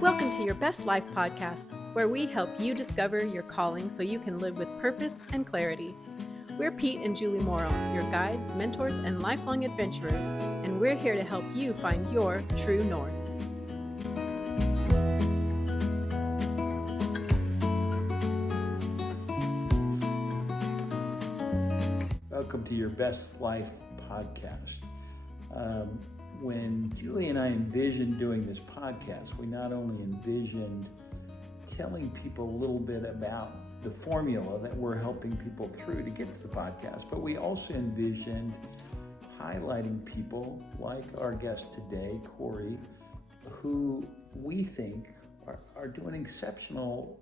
Welcome to Your Best Life podcast, where we help you discover your calling so you can live with purpose and clarity. We're Pete and Julie Morrow, your guides, mentors, and lifelong adventurers, and we're here to help you find your true north. Welcome to Your Best Life podcast. When Julie and I envisioned doing this podcast, we not only envisioned telling people a little bit about the formula that we're helping people through to get to the podcast, but we also envisioned highlighting people like our guest today, Corrie, who we think are doing an exceptional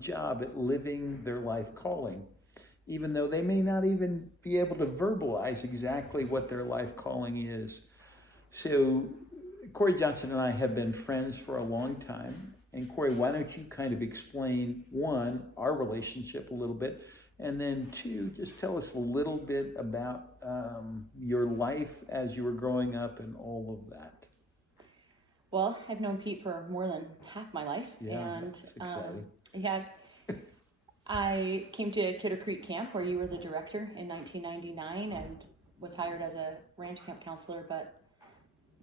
job at living their life calling, even though they may not even be able to verbalize exactly what their life calling is. So Corrie Johnson and I have been friends for a long time. And Corrie, why don't you kind of explain, one, our relationship a little bit, and then two, just tell us a little bit about your life as you were growing up and all of that. Well, I've known Pete for more than half my life. Yeah, and that's exciting. I came to Kidder Creek Camp where you were the director in 1999 and was hired as a ranch camp counselor, but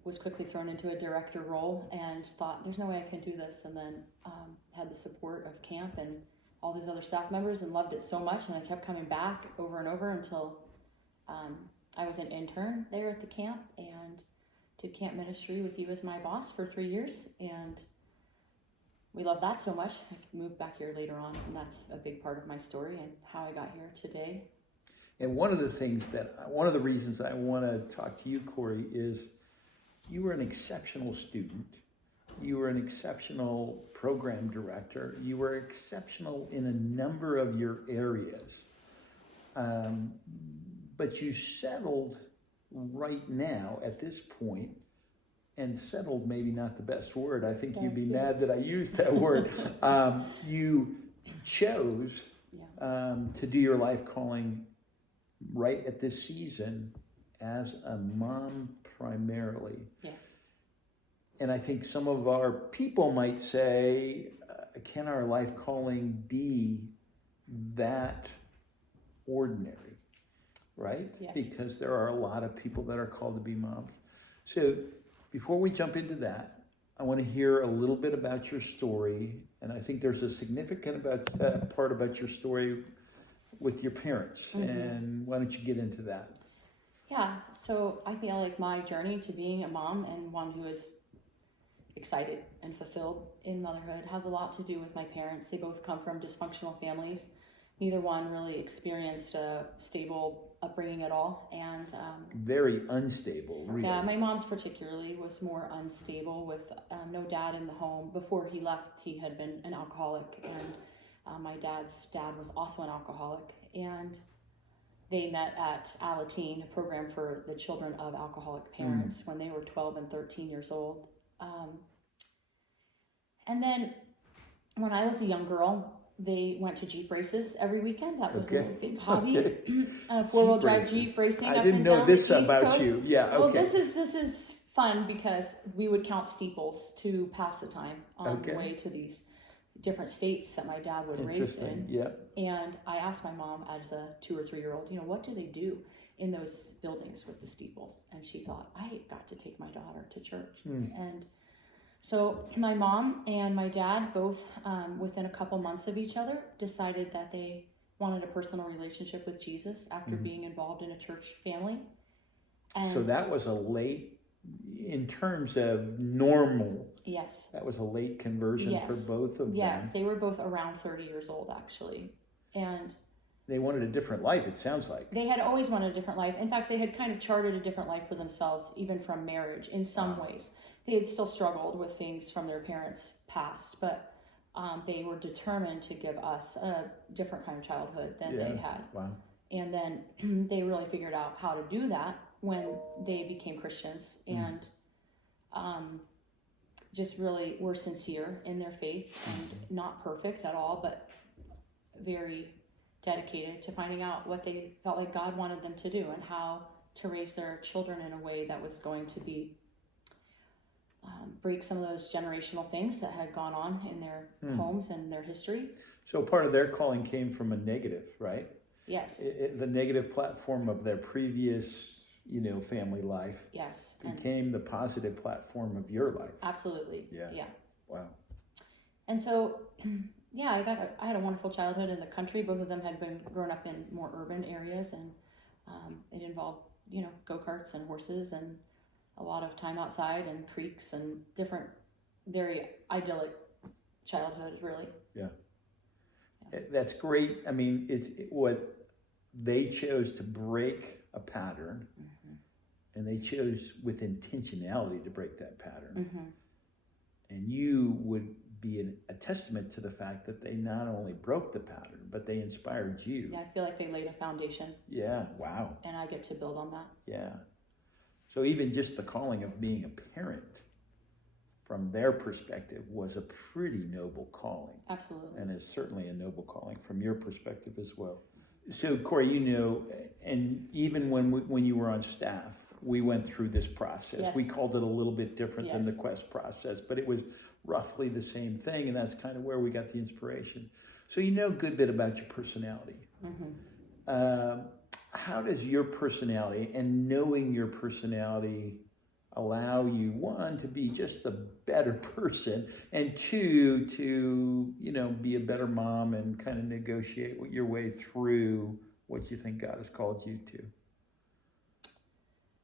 was quickly thrown into a director role and thought, there's no way I can do this. And then had the support of camp and all these other staff members and loved it so much. And I kept coming back over and over until I was an intern there at the camp and did camp ministry with you as my boss for 3 years. And we loved that so much. I moved back here later on, and that's a big part of my story and how I got here today. And one of the reasons I want to talk to you, Corrie, is you were an exceptional student. You were an exceptional program director. You were exceptional in a number of your areas. But you settled right now at this point, and settled maybe not the best word. I think you'd be mad that I used that word. You chose to do your life calling right at this season as a mom primarily. Yes. And I think some of our people might say, can our life calling be that ordinary, right? Yes. Because there are a lot of people that are called to be moms. So before we jump into that, I want to hear a little bit about your story. And I think there's a significant part about your story with your parents. Mm-hmm. And why don't you get into that? Yeah, so I feel like my journey to being a mom and one who is excited and fulfilled in motherhood has a lot to do with my parents. They both come from dysfunctional families. Neither one really experienced a stable upbringing at all. And very unstable, really. Yeah, my mom's particularly was more unstable with no dad in the home. Before he left, he had been an alcoholic, and my dad's dad was also an alcoholic. And they met at Alateen, a program for the children of alcoholic parents, when they were 12 and 13 years old. And then when I was a young girl, they went to Jeep races every weekend. That was a big hobby. Four-wheel drive Jeep racing. I didn't know this about you. Yeah, okay. Well, this is fun because we would count steeples to pass the time on the way to these different states that my dad would race in. Yeah. And I asked my mom as a 2 or 3 year old, what do they do in those buildings with the steeples? And she thought, I got to take my daughter to church. And so my mom and my dad both, within a couple months of each other, decided that they wanted a personal relationship with Jesus after being involved in a church family. And so that was a late, in terms of normal. Yes. That was a late conversion for both of them. Yes, they were both around 30 years old, actually. And they wanted a different life, it sounds like. They had always wanted a different life. In fact, they had kind of charted a different life for themselves, even from marriage, in some ways. They had still struggled with things from their parents' past, but they were determined to give us a different kind of childhood than they had. Wow. And then they really figured out how to do that when they became Christians and just really were sincere in their faith and not perfect at all, but very dedicated to finding out what they felt like God wanted them to do and how to raise their children in a way that was going to be break some of those generational things that had gone on in their homes and their history. So part of their calling came from a negative, right? Yes. The negative platform of their previous, family life. Yes. Became the positive platform of your life. Absolutely. Yeah. Wow. And so, I had a wonderful childhood in the country. Both of them had been grown up in more urban areas, and it involved, go-karts and horses and a lot of time outside and creeks and different, very idyllic childhood, really. Yeah. That's great. I mean, it's what they chose to break a pattern, and they chose with intentionality to break that pattern. And you would be a testament to the fact that they not only broke the pattern, but they inspired you. Yeah, I feel like they laid a foundation. Yeah, wow. And I get to build on that. Yeah. So even just the calling of being a parent, from their perspective, was a pretty noble calling. Absolutely. And is certainly a noble calling from your perspective as well. So Corrie, and even when you were on staff, we went through this process. Yes. We called it a little bit different than the Quest process, but it was roughly the same thing, and that's kind of where we got the inspiration. So a good bit about your personality. How does your personality and knowing your personality allow you, one, to be just a better person, and two, to be a better mom and kind of negotiate your way through what you think God has called you to?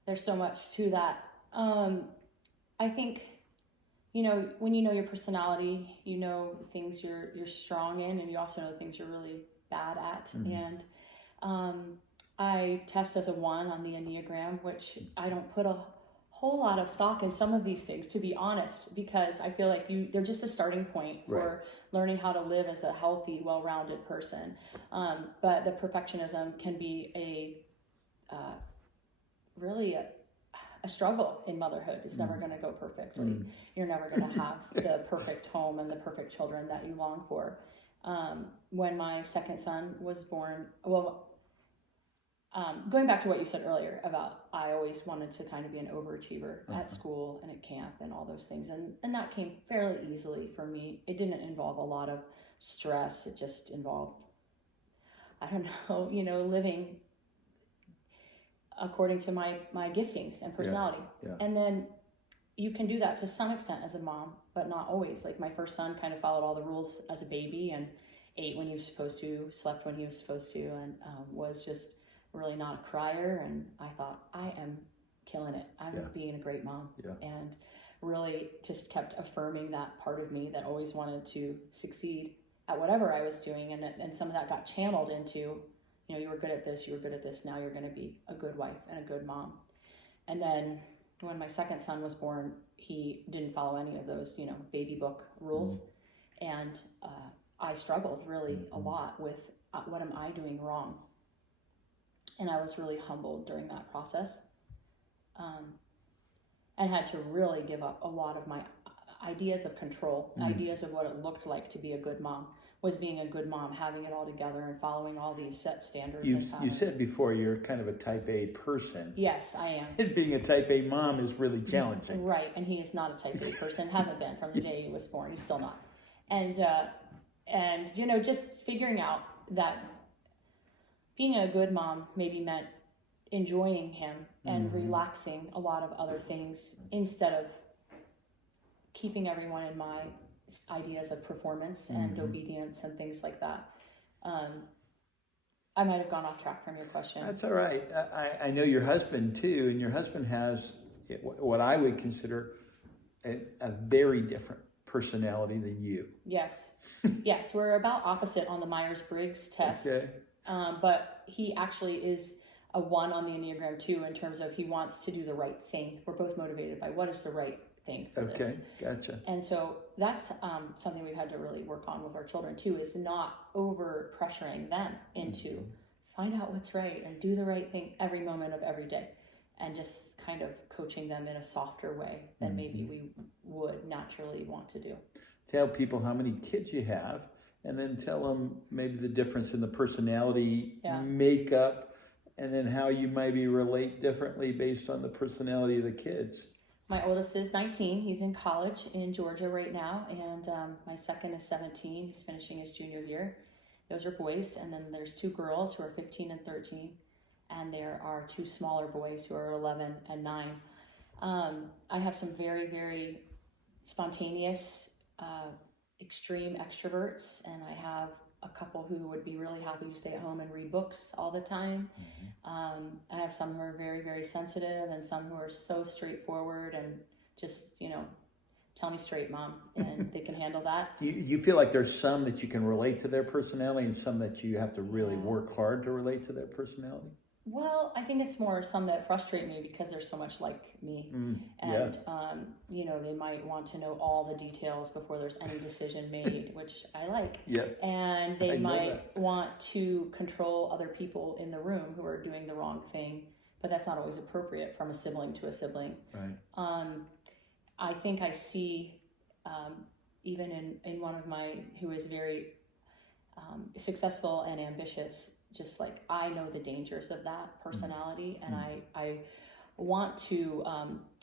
There's so much to that. I think, when you know your personality, you know things you're strong in, and you also know things you're really bad at. And I test as a 1 on the Enneagram, which I don't put a whole lot of stock in some of these things, to be honest, because I feel like they're just a starting point for learning how to live as a healthy, well-rounded person. But the perfectionism can be really a struggle in motherhood. It's never going to go perfectly. You're never going to have the perfect home and the perfect children that you long for. When my second son was born, going back to what you said earlier about I always wanted to kind of be an overachiever at school and at camp and all those things. And that came fairly easily for me. It didn't involve a lot of stress. It just involved, I don't know, living according to my giftings and personality. And then you can do that to some extent as a mom, but not always. Like my first son kind of followed all the rules as a baby and ate when he was supposed to, slept when he was supposed to, and was just really not a crier. And I thought, I am killing it. I'm being a great mom. And really just kept affirming that part of me that always wanted to succeed at whatever I was doing. And some of that got channeled into, you were good at this, now you're going to be a good wife and a good mom. And then when my second son was born, he didn't follow any of those, baby book rules. And I struggled really a lot with what am I doing wrong? And I was really humbled during that process, and had to really give up a lot of my ideas of control, ideas of what it looked like to be a good mom. Was being a good mom, having it all together and following all these set standards. You said before you're kind of a type A person. Yes, I am. And being a type A mom is really challenging. Right, and he is not a type A person, hasn't been from the day he was born. He's still not. And just figuring out that being a good mom maybe meant enjoying him and relaxing a lot of other things instead of keeping everyone in my ideas of performance and obedience and things like that. I might have gone off track from your question. That's all right. I know your husband too, and your husband has what I would consider a very different personality than you. Yes. Yes, we're about opposite on the Myers-Briggs test. Okay. But he actually is a 1 on the Enneagram 2 in terms of he wants to do the right thing. We're both motivated by what is the right thing for this. Okay, gotcha. And so that's something we've had to really work on with our children too, is not over pressuring them into find out what's right and do the right thing every moment of every day, and just kind of coaching them in a softer way than maybe we would naturally want to do. Tell people how many kids you have, and then tell them maybe the difference in the personality makeup, and then how you maybe relate differently based on the personality of the kids. My oldest is 19. He's in college in Georgia right now. And my second is 17. He's finishing his junior year. Those are boys. And then there's 2 girls who are 15 and 13. And there are 2 smaller boys who are 11 and 9. I have some very, very spontaneous, extreme extroverts. And I have a couple who would be really happy to stay at home and read books all the time. I have some who are very, very sensitive, and some who are so straightforward and just, tell me straight, Mom, and they can handle that. You feel like there's some that you can relate to their personality and some that you have to really work hard to relate to their personality? Well, I think it's more some that frustrate me because they're so much like me. And, they might want to know all the details before there's any decision made, which I like. Yeah. And they might want to control other people in the room who are doing the wrong thing, but that's not always appropriate from a sibling to a sibling. Right. I think I see, even in one of my, who is very successful and ambitious, just like I know the dangers of that personality, and I want to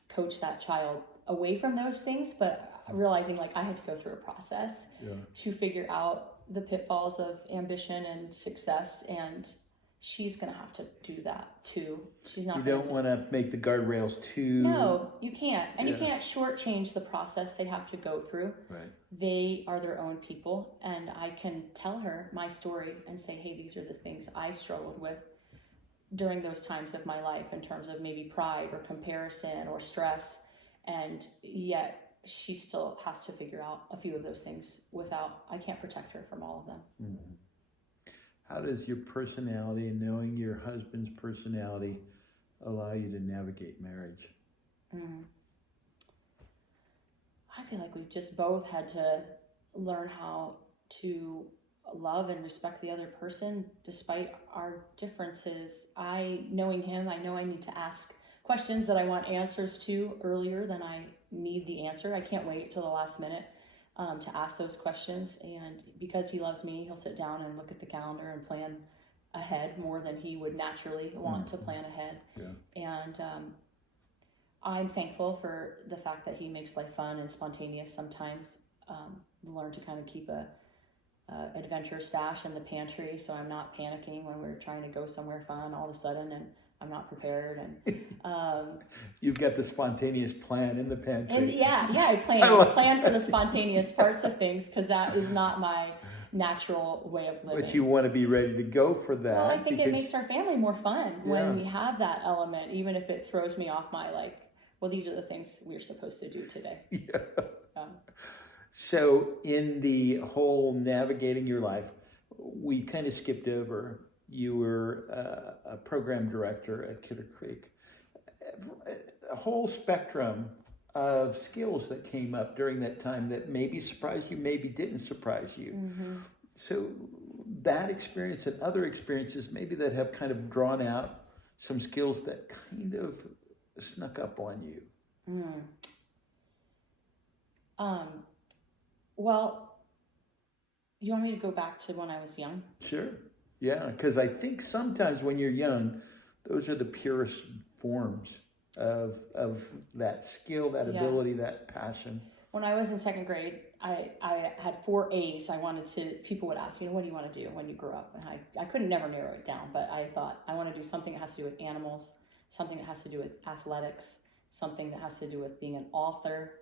coach that child away from those things, but realizing like I had to go through a process to figure out the pitfalls of ambition and success, and she's gonna have to do that too. She's not. You don't want to make the guardrails too. No, you can't, and you can't shortchange the process they have to go through. Right. They are their own people, and I can tell her my story and say, hey, these are the things I struggled with during those times of my life in terms of maybe pride or comparison or stress, and yet she still has to figure out a few of those things I can't protect her from all of them. Mm-hmm. How does your personality and knowing your husband's personality allow you to navigate marriage? I feel like we've just both had to learn how to love and respect the other person despite our differences. Knowing him, I know I need to ask questions that I want answers to earlier than I need the answer. I can't wait till the last minute to ask those questions. And because he loves me, he'll sit down and look at the calendar and plan ahead more than he would naturally want to plan ahead. Yeah. And I'm thankful for the fact that he makes life fun and spontaneous sometimes. Learn to kind of keep a adventure stash in the pantry, so I'm not panicking when we're trying to go somewhere fun all of a sudden and I'm not prepared. And you've got the spontaneous plan in the pantry. And I plan for the spontaneous parts of things because that is not my natural way of living. But you want to be ready to go for that. Well, I think it makes our family more fun when we have that element, even if it throws me off my these are the things we're supposed to do today. Yeah. So in the whole navigating your life, we kind of skipped over, you were a program director at Kidder Creek. A whole spectrum of skills that came up during that time that maybe surprised you, maybe didn't surprise you. Mm-hmm. So that experience and other experiences maybe that have kind of drawn out some skills that kind of snuck up on you. Well, you want me to go back to when I was young? Sure. Yeah, because I think sometimes when you're young, those are the purest forms of that skill, that ability, that passion. When I was in second grade, I had 4 A's. People would ask, what do you want to do when you grow up? And I couldn't never narrow it down, but I thought I want to do something that has to do with animals, something that has to do with athletics, something that has to do with being an author,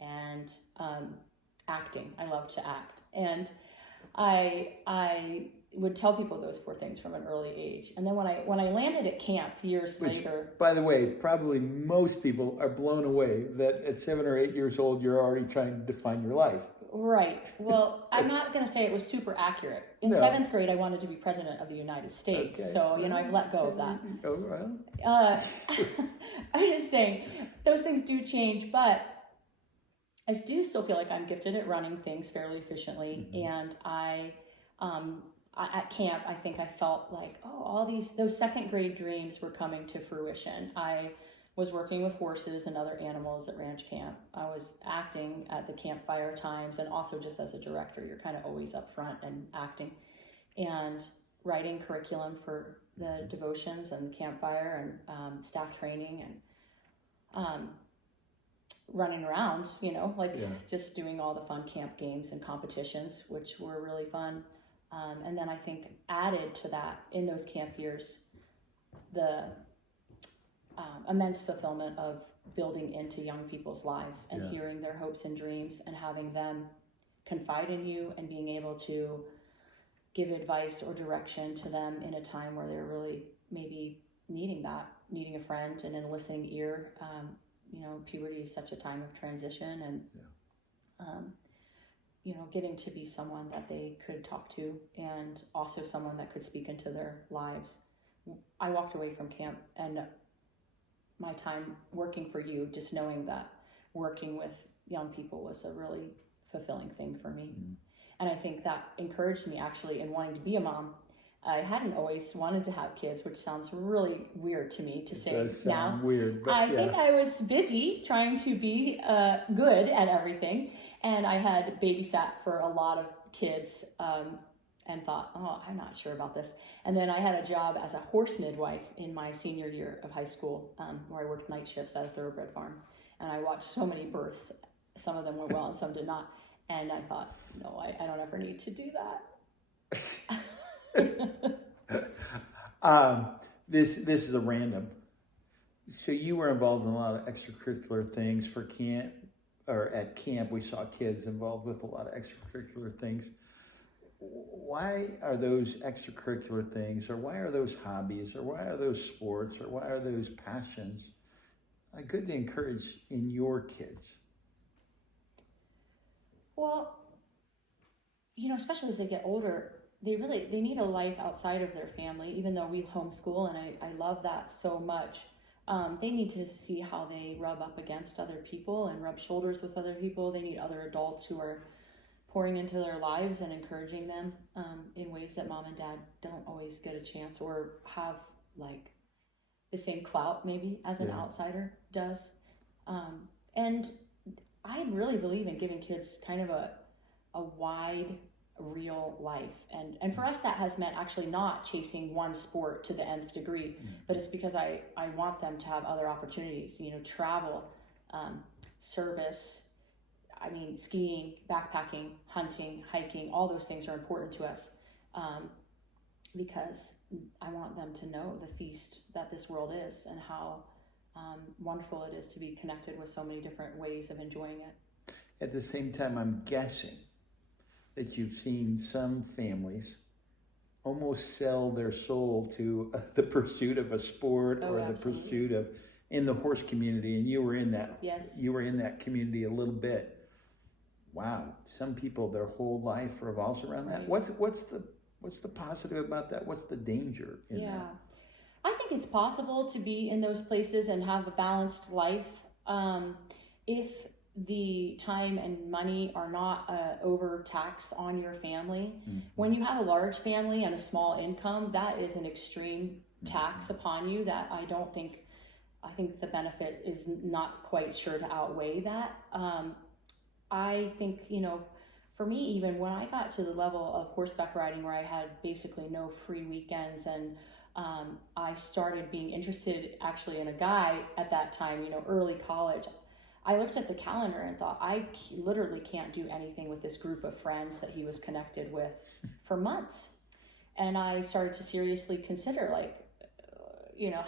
and acting. I love to act. And I would tell people those 4 things from an early age. And then when I landed at camp years later. By the way, probably most people are blown away that at 7 or 8 years old, you're already trying to define your life. Right. Well, I'm not going to say it was super accurate. In 7th grade, I wanted to be president of the United States. Okay. So, I've let go of that. Oh, well. I'm just saying, those things do change, but I do still feel like I'm gifted at running things fairly efficiently. Mm-hmm. And at camp, I think I felt like, those second grade dreams were coming to fruition. I was working with horses and other animals at ranch camp. I was acting at the campfire times, and also just as a director, you're kind of always up front and acting, and writing curriculum for the devotions and the campfire and staff training. And running around, like Yeah. just doing all the fun camp games and competitions, which were really fun. And then I think added to that in those camp years, the immense fulfillment of building into young people's lives and Yeah. hearing their hopes and dreams and having them confide in you and being able to give advice or direction to them in a time where they're really maybe needing a friend and a listening ear. Puberty is such a time of transition, and getting to be someone that they could talk to and also someone that could speak into their lives. I walked away from camp and my time working for you, just knowing that working with young people was a really fulfilling thing for me. Mm. And I think that encouraged me actually in wanting to be a mom. I hadn't always wanted to have kids, which sounds really weird to me to say now. Does sound weird, but I think I was busy trying to be good at everything, and I had babysat for a lot of kids and thought, oh, I'm not sure about this. And then I had a job as a horse midwife in my senior year of high school, where I worked night shifts at a thoroughbred farm, and I watched so many births. Some of them went well and some did not. And I thought, no, I don't ever need to do that. This is a random. So you were involved in a lot of extracurricular things for camp, or at camp we saw kids involved with a lot of extracurricular things. Why are those extracurricular things, or why are those hobbies, or why are those sports, or why are those passions good to encourage in your kids? Well, especially as they get older, they need a life outside of their family, even though we homeschool, and I love that so much. They need to see how they rub up against other people and rub shoulders with other people. They need other adults who are pouring into their lives and encouraging them in ways that mom and dad don't always get a chance or have like the same clout maybe as an outsider does. And I really believe in giving kids kind of a wide, real life. And for us, that has meant actually not chasing one sport to the nth degree, but it's because I want them to have other opportunities, travel, service, skiing, backpacking, hunting, hiking, all those things are important to us because I want them to know the feast that this world is and how wonderful it is to be connected with so many different ways of enjoying it. At the same time, I'm guessing that you've seen some families almost sell their soul to the pursuit of a sport or the pursuit of in the horse community, and you were in that. Yes. You were in that community a little bit. Wow, some people, their whole life revolves around that. Right. What's the positive about that? What's the danger in that? I think it's possible to be in those places and have a balanced life if the time and money are not overtax on your family. Mm-hmm. When you have a large family and a small income, that is an extreme tax upon you that I think the benefit is not quite sure to outweigh that. I think, for me, even when I got to the level of horseback riding where I had basically no free weekends and I started being interested actually in a guy at that time, early college, I looked at the calendar and thought, I literally can't do anything with this group of friends that he was connected with for months. And I started to seriously consider,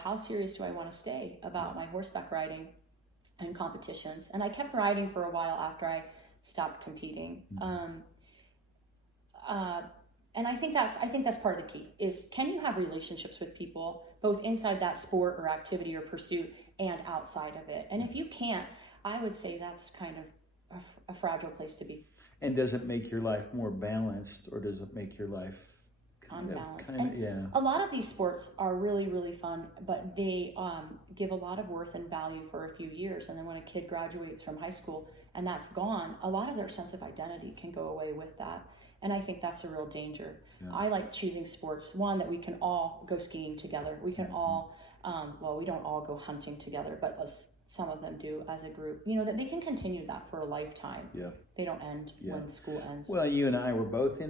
how serious do I want to stay about my horseback riding and competitions? And I kept riding for a while after I stopped competing. And I think that's part of the key is, can you have relationships with people both inside that sport or activity or pursuit and outside of it? And if you can't, I would say that's kind of a fragile place to be. And does it make your life more balanced, or does it make your life unbalanced? A lot of these sports are really, really fun, but they give a lot of worth and value for a few years. And then when a kid graduates from high school and that's gone, a lot of their sense of identity can go away with that. And I think that's a real danger. Yeah. I like choosing sports, one, that we can all go skiing together. We can all, we don't all go hunting together, but some of them do as a group, that they can continue that for a lifetime. Yeah. They don't end when school ends. Well, you and I were both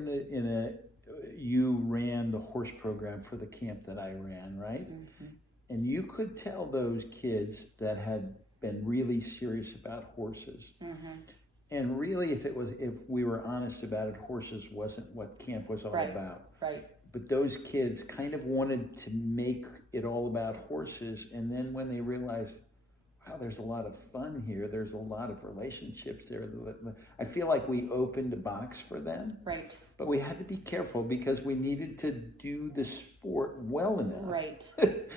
you ran the horse program for the camp that I ran, right? Mm-hmm. And you could tell those kids that had been really serious about horses. Mm-hmm. And really, if we were honest about it, horses wasn't what camp was all about. Right. But those kids kind of wanted to make it all about horses. And then when they realized, wow, there's a lot of fun here, there's a lot of relationships there, I feel like we opened a box for them. Right. But we had to be careful because we needed to do the sport well enough. Right.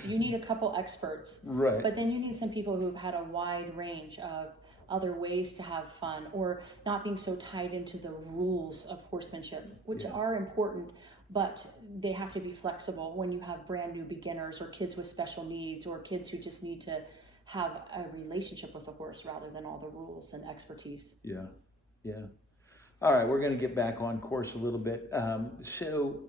You need a couple experts. Right. But then you need some people who've had a wide range of other ways to have fun, or not being so tied into the rules of horsemanship, which are important, but they have to be flexible when you have brand new beginners or kids with special needs or kids who just need to have a relationship with the horse rather than all the rules and expertise. Yeah. All right, we're going to get back on course a little bit. So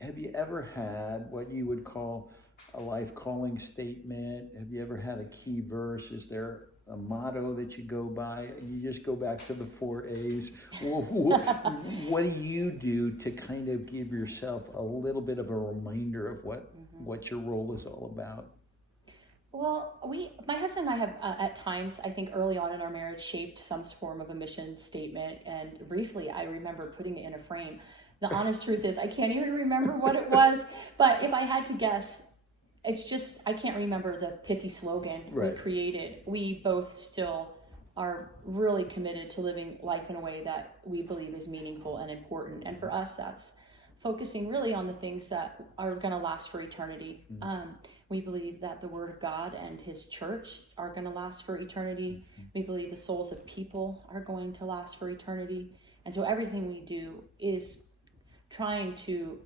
have you ever had what you would call a life calling statement? Have you ever had a key verse? Is there a motto that you go by? You just go back to the 4 A's. What do you do to kind of give yourself a little bit of a reminder of what your role is all about? Well, my husband and I have at times, I think early on in our marriage, shaped some form of a mission statement. And briefly, I remember putting it in a frame. The honest truth is I can't even remember what it was. But if I had to guess, it's just, I can't remember the pithy slogan we created. We both still are really committed to living life in a way that we believe is meaningful and important. And for us, that's focusing really on the things that are going to last for eternity. Mm-hmm. We believe that the Word of God and His church are going to last for eternity. We believe the souls of people are going to last for eternity. And so everything we do is trying to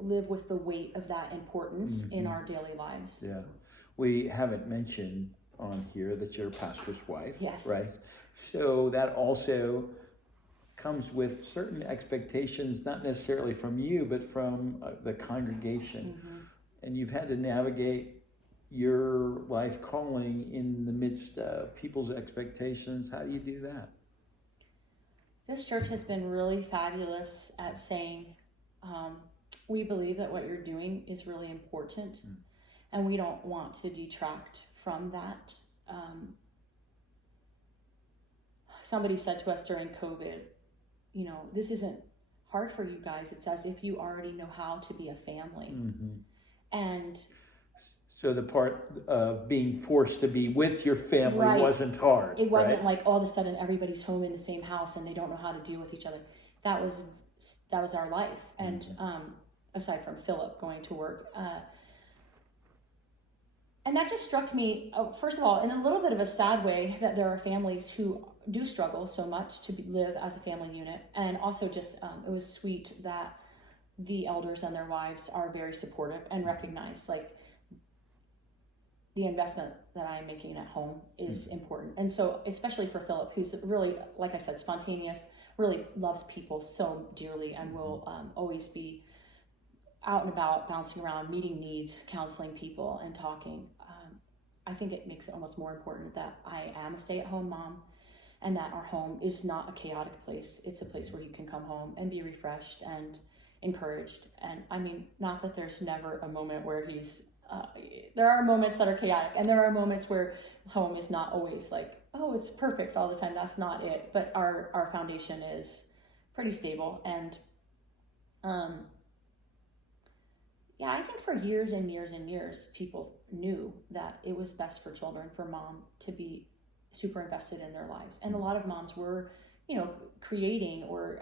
live with the weight of that importance in our daily lives. Yeah. We haven't mentioned on here that you're a pastor's wife. Yes. Right? So that also comes with certain expectations, not necessarily from you, but from the congregation. Mm-hmm. And you've had to navigate your life calling in the midst of people's expectations. How do you do that? This church has been really fabulous at saying, we believe that what you're doing is really important, and we don't want to detract from that. Somebody said to us during COVID, this isn't hard for you guys. It's as if you already know how to be a family. Mm-hmm. And so the part of being forced to be with your family wasn't hard. It wasn't like all of a sudden everybody's home in the same house and they don't know how to deal with each other. That was our life. And aside from Philip going to work, and that just struck me, first of all, in a little bit of a sad way, that there are families who do struggle so much to live as a family unit. And also just, it was sweet that the elders and their wives are very supportive and recognize the investment that I'm making at home is important. And so, especially for Philip, who's really, like I said, spontaneous, really loves people so dearly and will always be out and about, bouncing around, meeting needs, counseling people and talking. I think it makes it almost more important that I am a stay-at-home mom and that our home is not a chaotic place. It's a place where you can come home and be refreshed and encouraged. And I mean, not that there's never a moment where there are moments that are chaotic, and there are moments where home is not always it's perfect all the time. That's not it. But our foundation is pretty stable. And I think for years and years and years, people knew that it was best for children for mom to be super invested in their lives. And a lot of moms were, creating or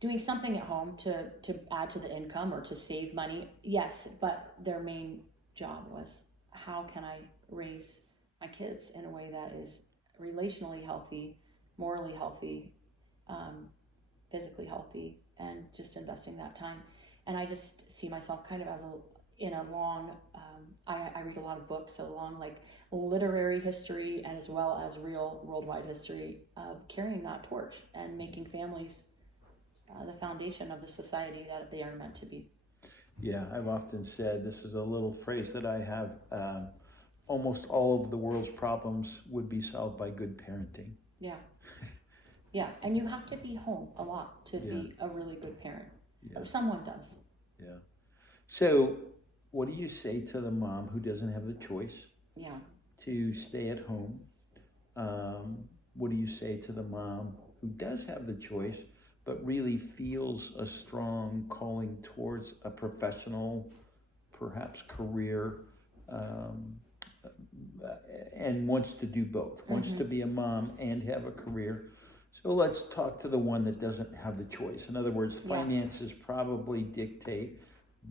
doing something at home to add to the income or to save money. Yes, but their main job was, how can I raise my kids in a way that is relationally healthy, morally healthy, physically healthy, and just investing that time. And I just see myself kind of in a long, I read a lot of books, so long literary history and as well as real worldwide history of carrying that torch and making families the foundation of the society that they are meant to be. Yeah, I've often said, this is a little phrase that I have, almost all of the world's problems would be solved by good parenting. Yeah. Yeah, and you have to be home a lot to be a really good parent. Yeah. Someone does. Yeah. So what do you say to the mom who doesn't have the choice to stay at home? What do you say to the mom who does have the choice, but really feels a strong calling towards a professional, perhaps career, and wants to do both, wants to be a mom and have a career? So let's talk to the one that doesn't have the choice. In other words, finances probably dictate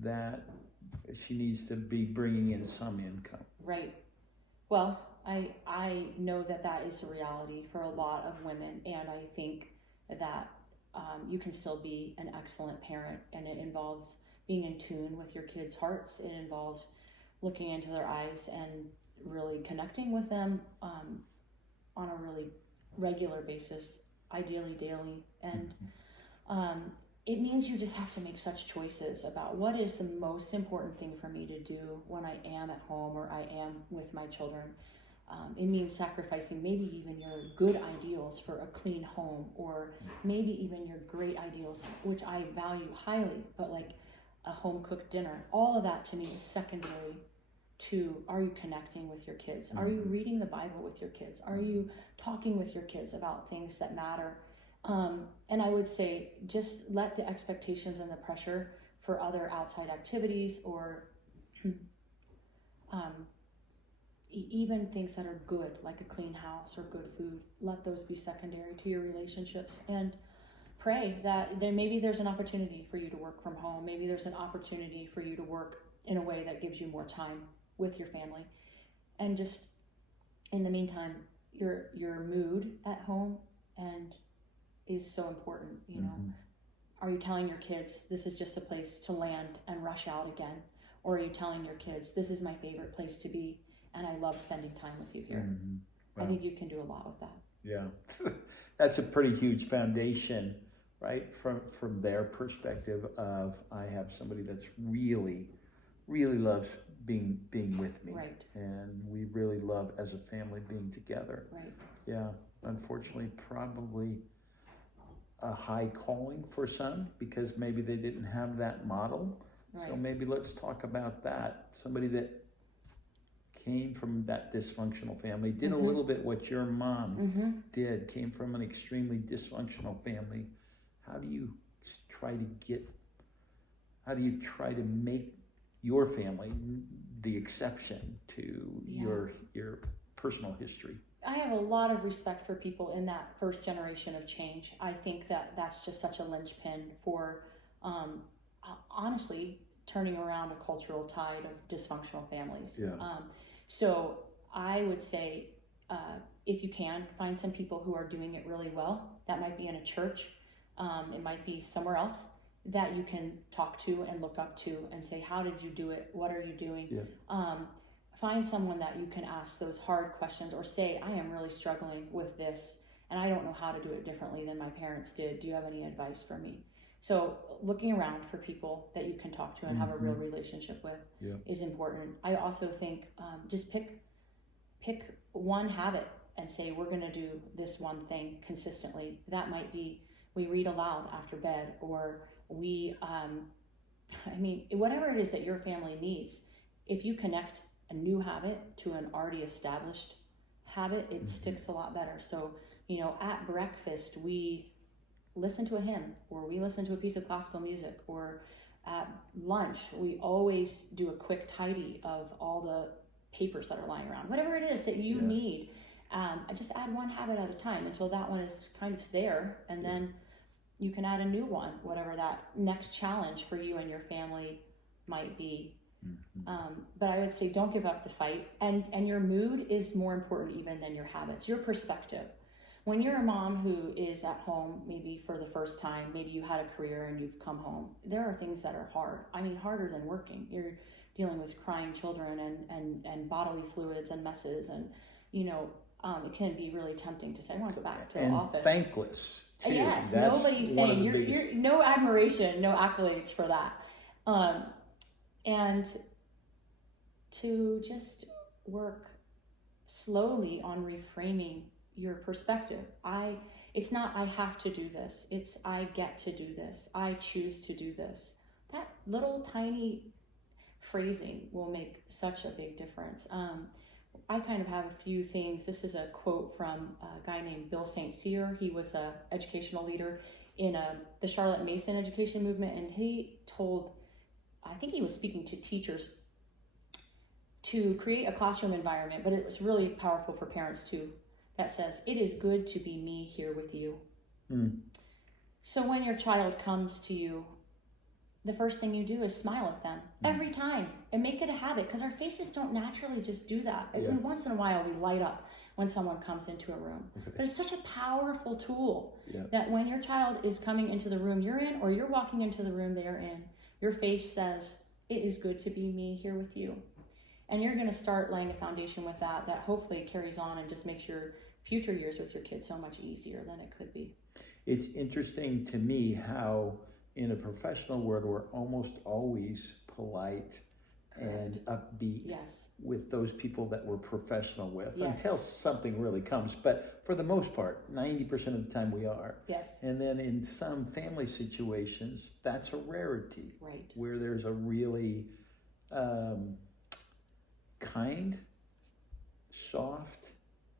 that she needs to be bringing in some income. Right. Well, I know that is a reality for a lot of women, and I think that you can still be an excellent parent, and it involves being in tune with your kids' hearts. It involves looking into their eyes and really connecting with them on a really regular basis, ideally daily. And it means you just have to make such choices about what is the most important thing for me to do when I am at home or I am with my children. It means sacrificing maybe even your good ideals for a clean home, or maybe even your great ideals, which I value highly, but like a home cooked dinner. All of that to me is secondary to, are you connecting with your kids? Are you reading the Bible with your kids? Are you talking with your kids about things that matter? And I would say just let the expectations and the pressure for other outside activities or even things that are good, like a clean house or good food, let those be secondary to your relationships, and pray that there's an opportunity for you to work from home. Maybe there's an opportunity for you to work in a way that gives you more time with your family. And just in the meantime, your mood at home and is so important. You know, are you telling your kids this is just a place to land and rush out again, or are you telling your kids this is my favorite place to be and I love spending time with you here? Wow. I think you can do a lot with that. Yeah, that's a pretty huge foundation, right? From their perspective of, I have somebody that's really loves being with me, right? And we really love as a family being together, right? Yeah, unfortunately, probably a high calling for some because maybe they didn't have that model. Right. So maybe let's talk about that. Somebody that came from that dysfunctional family, did a little bit what your mom did, came from an extremely dysfunctional family. How do you try to make your family the exception to your personal history? I have a lot of respect for people in that first generation of change. I think that that's just such a linchpin for, honestly, turning around a cultural tide of dysfunctional families. Yeah. So I would say, if you can, find some people who are doing it really well. That might be in a church. It might be somewhere else that you can talk to and look up to and say, how did you do it? What are you doing? Yeah. Find someone that you can ask those hard questions, or say, I am really struggling with this and I don't know how to do it differently than my parents did. Do you have any advice for me? So looking around for people that you can talk to and have a real relationship with is important. I also think just pick one habit and say, we're going to do this one thing consistently. That might be we read aloud after bed, or we, whatever it is that your family needs. If you connect a new habit to an already established habit, it sticks a lot better. So, at breakfast, we listen to a hymn, or we listen to a piece of classical music, or at lunch, we always do a quick tidy of all the papers that are lying around. Whatever it is that you need, I just add one habit at a time until that one is kind of there, and then you can add a new one, whatever that next challenge for you and your family might be. But I would say don't give up the fight, and your mood is more important even than your habits, your perspective. When you're a mom who is at home, maybe for the first time, maybe you had a career and you've come home, there are things that are hard. I mean, harder than working. You're dealing with crying children and bodily fluids and messes, and it can be really tempting to say, I want to go back to the office. And thankless too. Yes, that's nobody's saying you're no admiration, no accolades for that. And to just work slowly on reframing your perspective. It's not I have to do this. It's I get to do this. I choose to do this. That little tiny phrasing will make such a big difference. I kind of have a few things. This is a quote from a guy named Bill St. Cyr. He was an educational leader in the Charlotte Mason education movement, and he told, I think he was speaking to teachers, to create a classroom environment, but it was really powerful for parents too, that says, "It is good to be me here with you." So when your child comes to you, the first thing you do is smile at them every time and make it a habit, because our faces don't naturally just do that. I mean, once in a while we light up when someone comes into a room, but it's such a powerful tool that when your child is coming into the room you're in, or you're walking into the room they're in, your face says, "It is good to be me here with you." And you're going to start laying a foundation with that hopefully carries on and just makes your future years with your kids so much easier than it could be. It's interesting to me how in a professional world we're almost always polite and upbeat with those people that we're professional with until something really comes. But for the most part, 90% of the time we are. And then in some family situations, that's a rarity. Where there's a really kind, soft,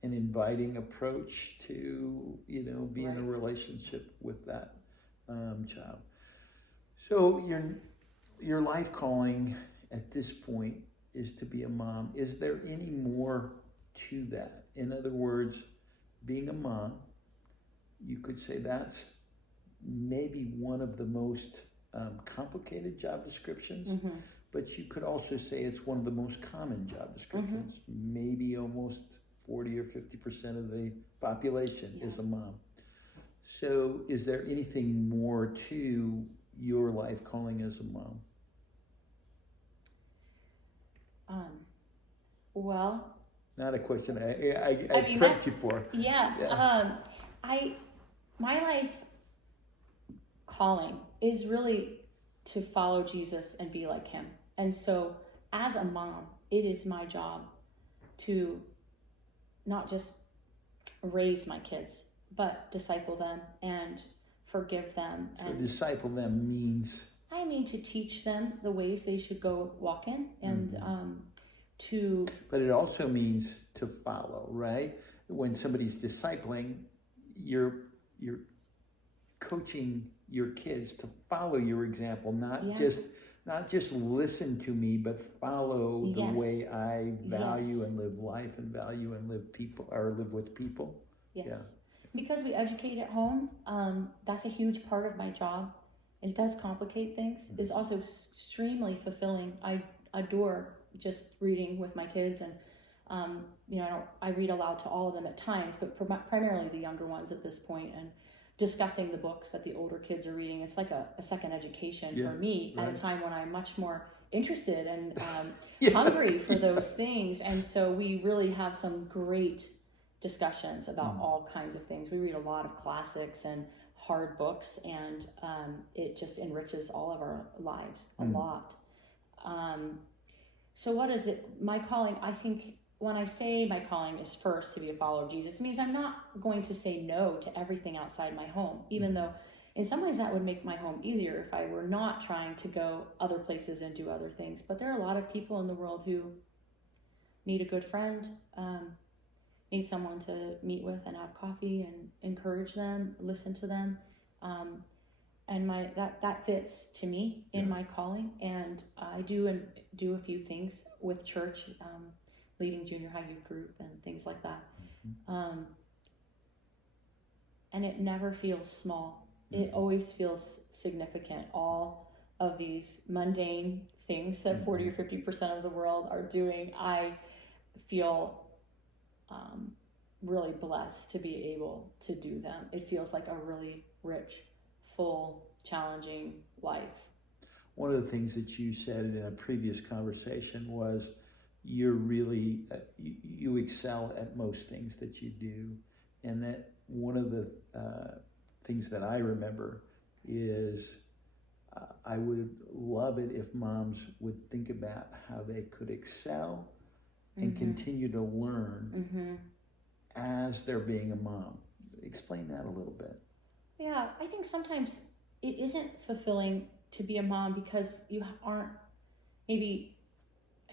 and inviting approach to, be in a relationship with that child. So your life calling at this point is to be a mom. Is there any more to that? In other words, being a mom, you could say that's maybe one of the most complicated job descriptions, but you could also say it's one of the most common job descriptions. Maybe almost 40 or 50% of the population is a mom. So is there anything more to your life calling as a mom? Well, not a question I prepped you for. My life calling is really to follow Jesus and be like him. And so as a mom, it is my job to not just raise my kids, but disciple them and forgive them. So disciple them means? I mean to teach them the ways they should go walk in, and But it also means to follow, right? When somebody's discipling, you're coaching your kids to follow your example, not just listen to me, but follow the way I value and live life and value and live with people. Because we educate at home, that's a huge part of my job. It does complicate things. It's also extremely fulfilling. I adore just reading with my kids, and I read aloud to all of them at times, but primarily the younger ones at this point, and discussing the books that the older kids are reading. It's like a second education for me at a time when I'm much more interested and hungry for those things. And so we really have some great discussions about all kinds of things. We read a lot of classics and hard books, and it just enriches all of our lives a lot. So what is it? My calling, I think when I say my calling is first to be a follower of Jesus, it means I'm not going to say no to everything outside my home, even though in some ways that would make my home easier if I were not trying to go other places and do other things. But there are a lot of people in the world who need a good friend, need someone to meet with and have coffee and encourage them, listen to them. And that fits to me in my calling. And I do a few things with church, leading junior high youth group and things like that. And it never feels small. It always feels significant. All of these mundane things that 40 or 50% of the world are doing, I feel really blessed to be able to do them. It feels like a really rich, full, challenging life. One of the things that you said in a previous conversation was you're really, you excel at most things that you do. And that one of the things that I remember is I would love it if moms would think about how they could excel and continue to learn as they're being a mom. Explain that a little bit. Yeah, I think sometimes it isn't fulfilling to be a mom because you aren't maybe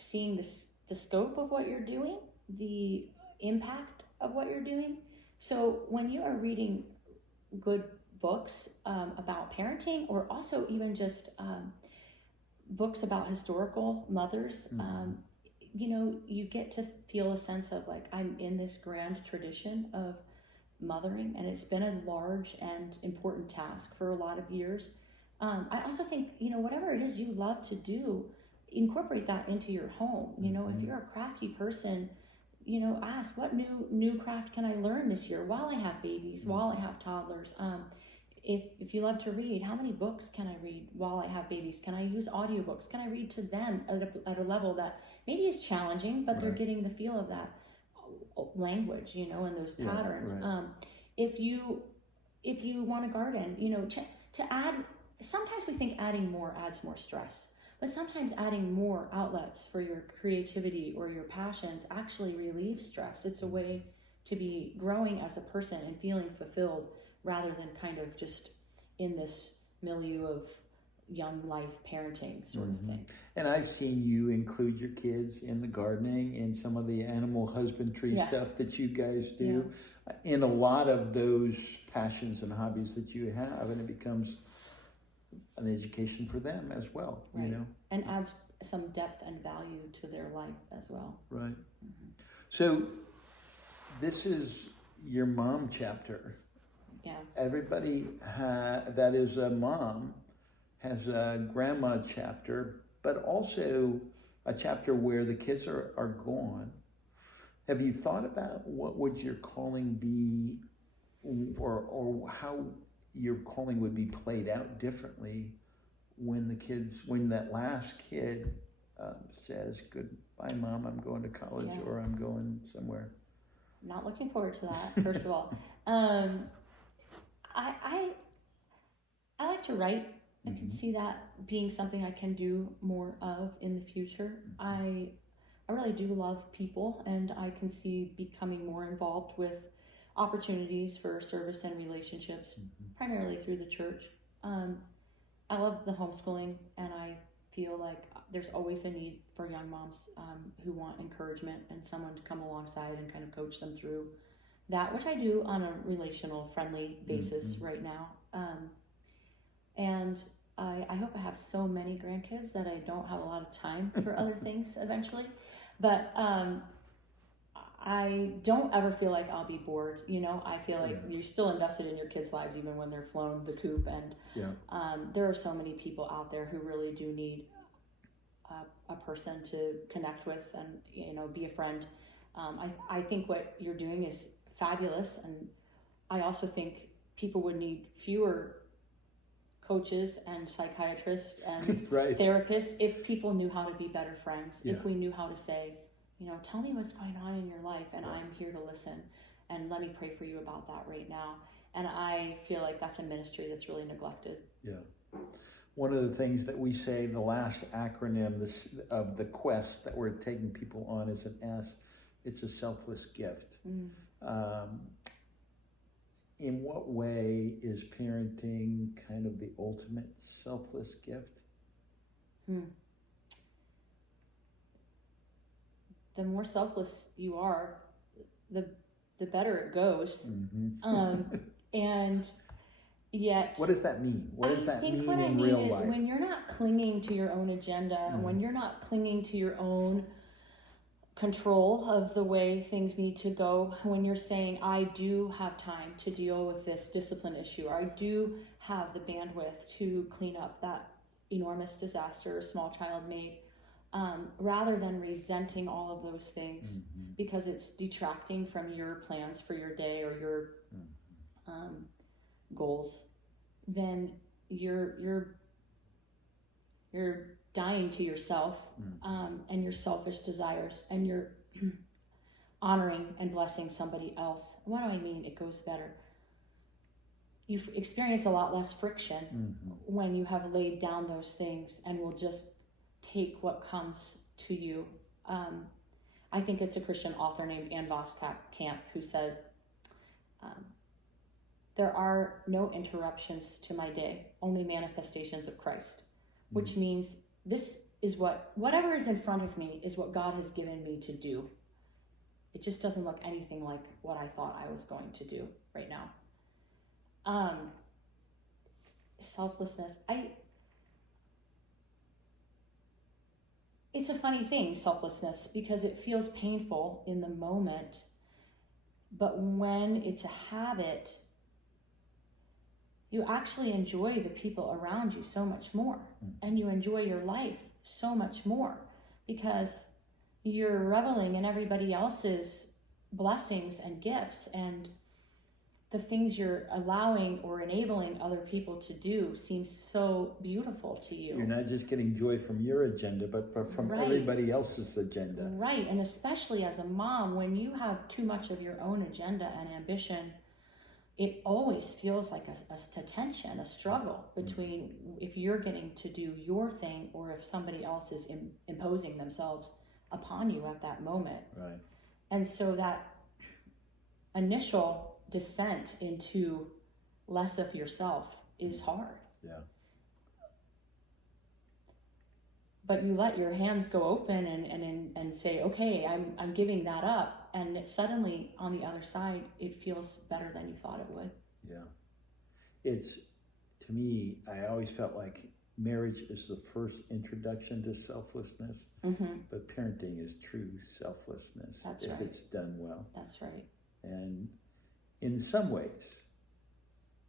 seeing the scope of what you're doing, the impact of what you're doing. So when you are reading good books about parenting, or also even just books about historical mothers, you get to feel a sense of like, I'm in this grand tradition of mothering, and it's been a large and important task for a lot of years. I also think, whatever it is you love to do, incorporate that into your home. If you're a crafty person, ask, what new craft can I learn this year while I have babies, while I have toddlers? If you love to read, how many books can I read while I have babies? Can I use audiobooks? Can I read to them at a level that maybe is challenging, but they're getting the feel of that language, and those patterns. If you want to garden, to add, sometimes we think adding more adds more stress, but sometimes adding more outlets for your creativity or your passions actually relieves stress. It's a way to be growing as a person and feeling fulfilled, rather than kind of just in this milieu of young life parenting sort of thing. And I've seen you include your kids in the gardening and some of the animal husbandry stuff that you guys do in a lot of those passions and hobbies that you have, and it becomes an education for them as well, and adds some depth and value to their life as well. Right. So this is your mom chapter. Yeah. Everybody that is a mom has a grandma chapter, but also a chapter where the kids are gone. Have you thought about what would your calling be, or how your calling would be played out differently when that last kid says, goodbye, Mom, I'm going to college, or I'm going somewhere? Not looking forward to that, first of all. I like to write. I can see that being something I can do more of in the future. I really do love people, and I can see becoming more involved with opportunities for service and relationships, primarily through the church. I love the homeschooling, and I feel like there's always a need for young moms who want encouragement and someone to come alongside and kind of coach them through that, which I do on a relational, friendly basis right now. And I hope I have so many grandkids that I don't have a lot of time for other things eventually. But I don't ever feel like I'll be bored. I feel like you're still invested in your kids' lives even when they're flown the coop. And there are so many people out there who really do need a person to connect with and, be a friend. I think what you're doing is fabulous. And I also think people would need fewer coaches and psychiatrists and therapists if people knew how to be better friends, if we knew how to say, tell me what's going on in your life, and I'm here to listen, and let me pray for you about that right now. And I feel like that's a ministry that's really neglected. One of the things that we say, the last acronym of the quest that we're taking people on is an S. It's a selfless gift. In what way is parenting kind of the ultimate selfless gift? The more selfless you are, the better it goes. And yet, what does that mean? What does that mean in real life? When you're not clinging to your own agenda, and when you're not clinging to your own control of the way things need to go, when you're saying, I do have time to deal with this discipline issue, or I do have the bandwidth to clean up that enormous disaster a small child made, rather than resenting all of those things because it's detracting from your plans for your day or your goals, then you're dying to yourself and your selfish desires, and you're honoring and blessing somebody else. What do I mean? It goes better. You experience a lot less friction when you have laid down those things and will just take what comes to you. I think it's a Christian author named Ann Voskamp who says, there are no interruptions to my day, only manifestations of Christ, which means this whatever is in front of me is what God has given me to do. It just doesn't look anything like what I thought I was going to do right now. Selflessness. It's a funny thing, selflessness, because it feels painful in the moment, but when it's a habit, you actually enjoy the people around you so much more, and you enjoy your life so much more because you're reveling in everybody else's blessings and gifts, and the things you're allowing or enabling other people to do seems so beautiful to you. You're not just getting joy from your agenda, but from everybody else's agenda. Right, and especially as a mom, when you have too much of your own agenda and ambition, it always feels like a tension, a struggle between if you're getting to do your thing or if somebody else is imposing themselves upon you at that moment. Right. And so that initial descent into less of yourself is hard. Yeah. But you let your hands go open and say, okay, I'm giving that up. And it suddenly, on the other side, it feels better than you thought it would. Yeah. It's, to me, I always felt like marriage is the first introduction to selflessness, but parenting is true selflessness. That's if right. it's done well. That's right. And in some ways,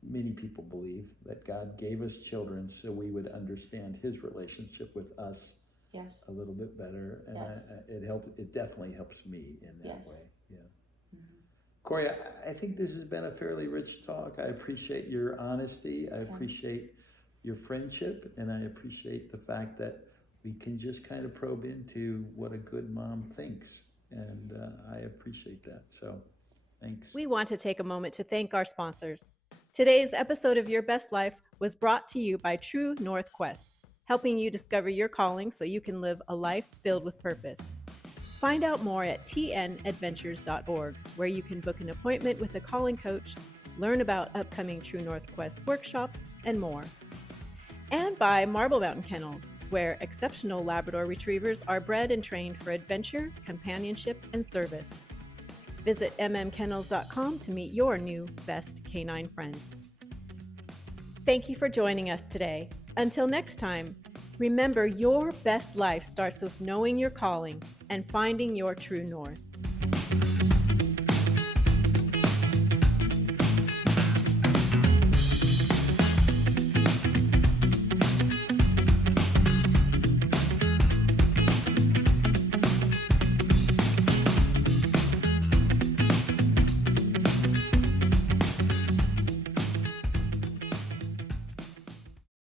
many people believe that God gave us children so we would understand his relationship with us Yes. a little bit better. And Yes. it definitely helps me in that Yes. way. Yeah. Corrie, I think this has been a fairly rich talk. I appreciate your honesty. I appreciate your friendship, and I appreciate the fact that we can just kind of probe into what a good mom thinks. And I appreciate that. So thanks. We want to take a moment to thank our sponsors. Today's episode of Your Best Life was brought to you by True North Quests, helping you discover your calling so you can live a life filled with purpose. Find out more at tnadventures.org, where you can book an appointment with a calling coach, learn about upcoming True North Quest workshops, and more. And by Marble Mountain Kennels, where exceptional Labrador retrievers are bred and trained for adventure, companionship, and service. Visit mmkennels.com to meet your new best canine friend. Thank you for joining us today. Until next time, remember your best life starts with knowing your calling and finding your true north.